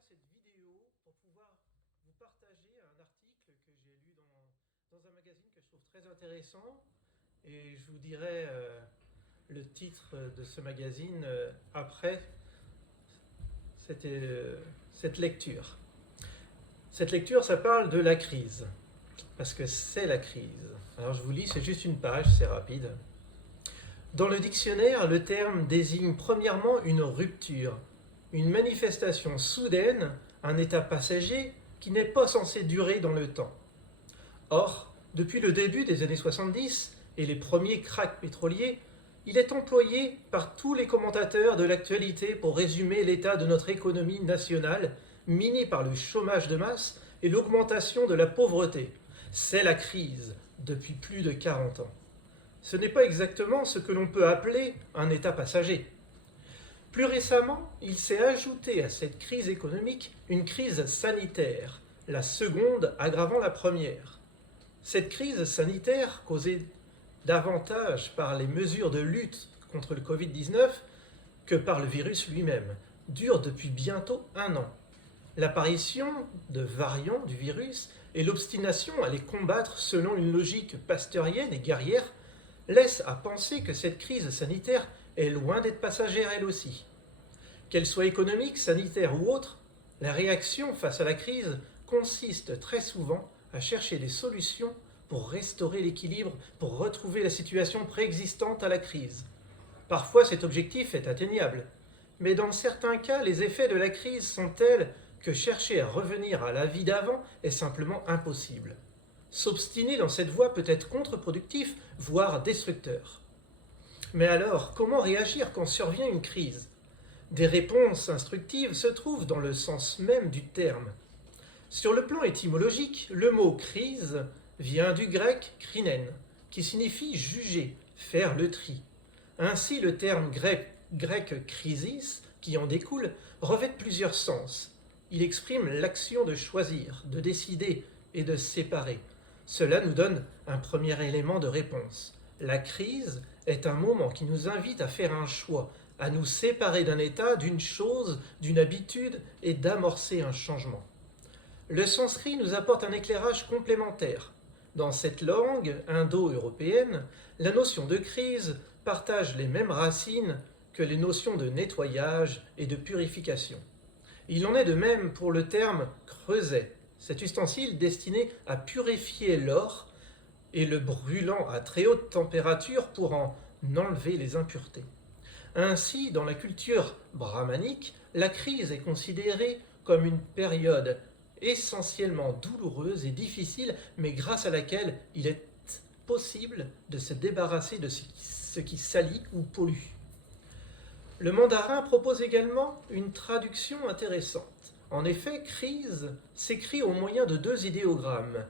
faire cette vidéo pour pouvoir vous partager un article que j'ai lu dans un magazine que je trouve très intéressant. Et je vous dirai le titre de ce magazine après cette lecture. Cette lecture, ça parle de la crise, parce que c'est la crise. Alors je vous lis, c'est juste une page, c'est rapide. Dans le dictionnaire, le terme désigne premièrement une rupture, une manifestation soudaine, un état passager qui n'est pas censé durer dans le temps. Or, depuis le début des années 70 et les premiers cracks pétroliers, il est employé par tous les commentateurs de l'actualité pour résumer l'état de notre économie nationale, minée par le chômage de masse et l'augmentation de la pauvreté. C'est la crise depuis plus de 40 ans. Ce n'est pas exactement ce que l'on peut appeler un état passager. Plus récemment, il s'est ajouté à cette crise économique une crise sanitaire, la seconde aggravant la première. Cette crise sanitaire, causée davantage par les mesures de lutte contre le Covid-19 que par le virus lui-même, dure depuis bientôt 1 an. L'apparition de variants du virus et l'obstination à les combattre selon une logique pasteurienne et guerrière laisse à penser que cette crise sanitaire est loin d'être passagère elle aussi. Qu'elle soit économique, sanitaire ou autre, la réaction face à la crise consiste très souvent à chercher des solutions pour restaurer l'équilibre, pour retrouver la situation préexistante à la crise. Parfois cet objectif est atteignable, mais dans certains cas les effets de la crise sont tels que chercher à revenir à la vie d'avant est simplement impossible. S'obstiner dans cette voie peut être contre-productif, voire destructeur. Mais alors, comment réagir quand survient une crise ? Des réponses instructives se trouvent dans le sens même du terme. Sur le plan étymologique, le mot crise vient du grec krinen, qui signifie juger, faire le tri. Ainsi, le terme grec krisis, qui en découle, revêt plusieurs sens. Il exprime l'action de choisir, de décider et de séparer. Cela nous donne un premier élément de réponse. La crise est un moment qui nous invite à faire un choix, à nous séparer d'un état, d'une chose, d'une habitude et d'amorcer un changement. Le sanskrit nous apporte un éclairage complémentaire. Dans cette langue indo-européenne, la notion de crise partage les mêmes racines que les notions de nettoyage et de purification. Il en est de même pour le terme creuset, cet ustensile destiné à purifier l'or et le brûlant à très haute température pour en enlever les impuretés. Ainsi, dans la culture brahmanique, la crise est considérée comme une période essentiellement douloureuse et difficile, mais grâce à laquelle il est possible de se débarrasser de ce qui salit ou pollue. Le mandarin propose également une traduction intéressante. En effet, crise s'écrit au moyen de 2 idéogrammes,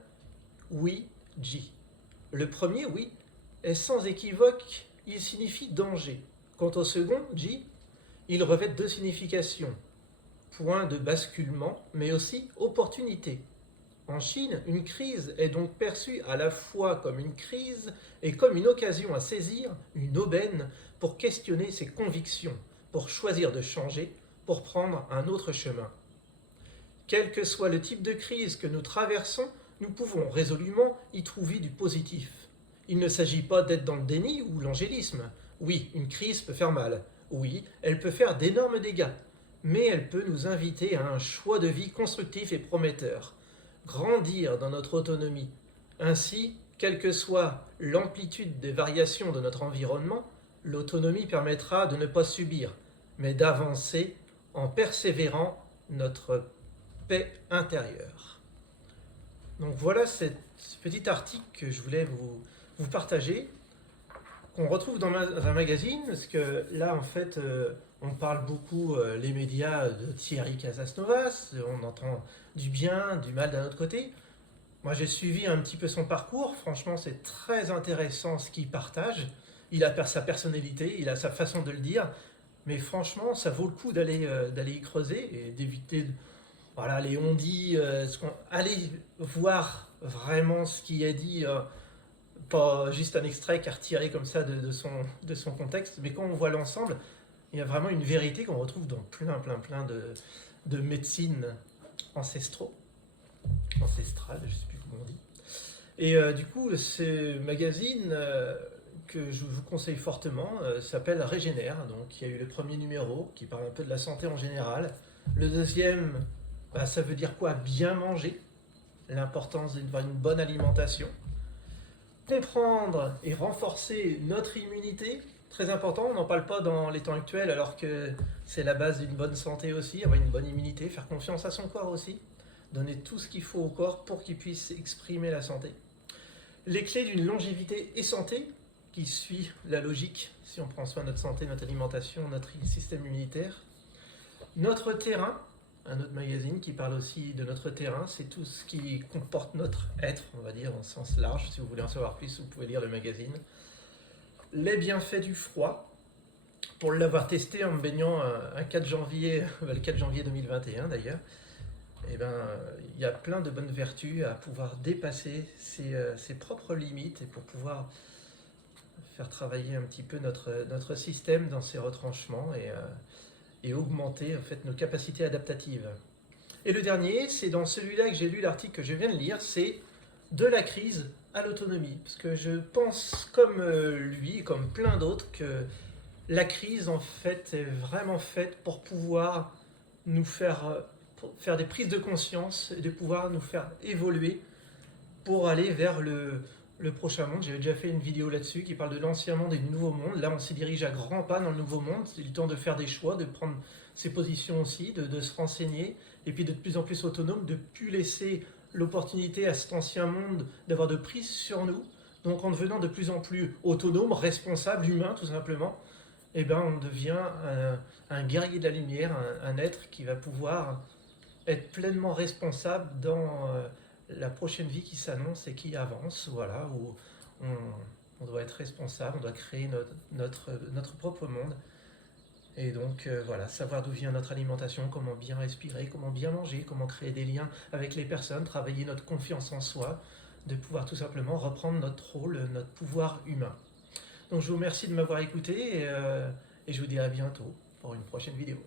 oui, ji. Le premier, oui, est sans équivoque, il signifie danger. Quant au second, ji, il revêt 2 significations, point de basculement, mais aussi opportunité. En Chine, une crise est donc perçue à la fois comme une crise et comme une occasion à saisir, une aubaine, pour questionner ses convictions, pour choisir de changer, pour prendre un autre chemin. Quel que soit le type de crise que nous traversons, nous pouvons résolument y trouver du positif. Il ne s'agit pas d'être dans le déni ou l'angélisme. Oui, une crise peut faire mal. Oui, elle peut faire d'énormes dégâts. Mais elle peut nous inviter à un choix de vie constructif et prometteur. Grandir dans notre autonomie. Ainsi, quelle que soit l'amplitude des variations de notre environnement, l'autonomie permettra de ne pas subir, mais d'avancer en persévérant notre paix intérieure. Donc voilà ce petit article que je voulais vous partager, qu'on retrouve dans un magazine, parce que là en fait on parle beaucoup, les médias, de Thierry Casasnovas, on entend du bien, du mal d'un autre côté. Moi j'ai suivi un petit peu son parcours, franchement c'est très intéressant ce qu'il partage, il a sa personnalité, il a sa façon de le dire, mais franchement ça vaut le coup d'aller y creuser et d'éviter voilà, les on-dit, allez voir vraiment ce qui est dit, pas juste un extrait qui est retiré comme ça de son contexte, mais quand on voit l'ensemble, Il y a vraiment une vérité qu'on retrouve dans plein de médecines ancestrales, je ne sais plus comment on dit. Et du coup, ce magazine que je vous conseille fortement s'appelle Régénère. Donc il y a eu le premier numéro qui parle un peu de la santé en général. Le deuxième, ça veut dire quoi? Bien manger, l'importance d'avoir une bonne alimentation. Comprendre et renforcer notre immunité, très important, on n'en parle pas dans les temps actuels alors que c'est la base d'une bonne santé aussi, avoir une bonne immunité, faire confiance à son corps aussi, donner tout ce qu'il faut au corps pour qu'il puisse exprimer la santé. Les clés d'une longévité et santé, qui suit la logique, si on prend soin de notre santé, notre alimentation, notre système immunitaire. Notre terrain, un autre magazine qui parle aussi de notre terrain, c'est tout ce qui comporte notre être, on va dire, en sens large. Si vous voulez en savoir plus, vous pouvez lire le magazine. Les bienfaits du froid, pour l'avoir testé en me baignant un 4 janvier, le 4 janvier 2021 d'ailleurs, il y a plein de bonnes vertus à pouvoir dépasser ses propres limites et pour pouvoir faire travailler un petit peu notre système dans ses retranchements et augmenter en fait nos capacités adaptatives. Et le dernier, c'est dans celui-là que j'ai lu l'article que je viens de lire, c'est de la crise à l'autonomie. Parce que je pense comme lui, comme plein d'autres, que la crise en fait est vraiment faite pour pouvoir nous faire des prises de conscience et de pouvoir nous faire évoluer pour aller vers le prochain monde. J'avais déjà fait une vidéo là-dessus qui parle de l'ancien monde et du nouveau monde. Là, on s'y dirige à grands pas dans le nouveau monde. C'est le temps de faire des choix, de prendre ses positions aussi, de se renseigner, et puis de plus en plus autonome, de ne plus laisser l'opportunité à cet ancien monde d'avoir de prise sur nous. Donc en devenant de plus en plus autonome, responsable, humain tout simplement, on devient un guerrier de la lumière, un être qui va pouvoir être pleinement responsable dans la prochaine vie qui s'annonce et qui avance, voilà, où on doit être responsable, on doit créer notre propre monde. Et donc voilà, savoir d'où vient notre alimentation, comment bien respirer, comment bien manger, comment créer des liens avec les personnes, travailler notre confiance en soi, de pouvoir tout simplement reprendre notre rôle, notre pouvoir humain. Donc je vous remercie de m'avoir écouté et je vous dis à bientôt pour une prochaine vidéo.